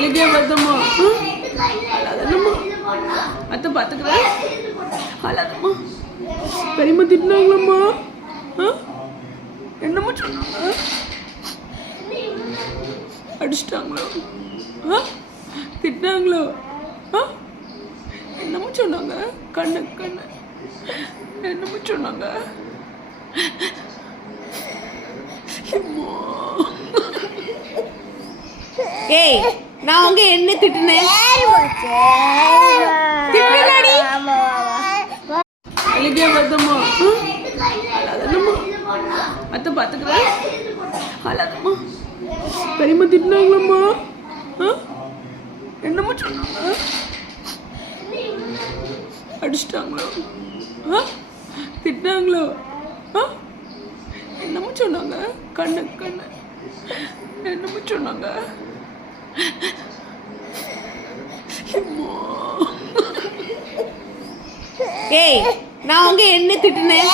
அழுகே வருதம்மா. அழாதம்மா. அத்தை பார்த்துக்கிறேன். அழாதம்மா. பெரியம்மா திட்டினாங்களாம்மா? என்னம்மா சொன்னாங்க? அடிச்சிட்டாங்களோ? திட்டினாங்களோ? என்னம்மா சொன்னாங்க? கண்ணு கண்ணு என்னம்மா சொன்னாங்க? ஏய், நான் உங்க என்ன திட்டுனேன்? அழுகே வருதம்மா. அழாதம்மா. அத்தை பார்த்துக்கிறேன். அழாதம்மா. பெரியம்மா திட்டினாங்களாம்மா? என்னம்மா சொன்னாங்க? அடிச்சிட்டாங்களோ? திட்டினாங்களோ? என்னம்மா சொன்னாங்க? கண்ணு கண்ணு என்னம்மா சொன்னாங்க? ஏய், நான் உங்க என்ன திட்டுனேன்?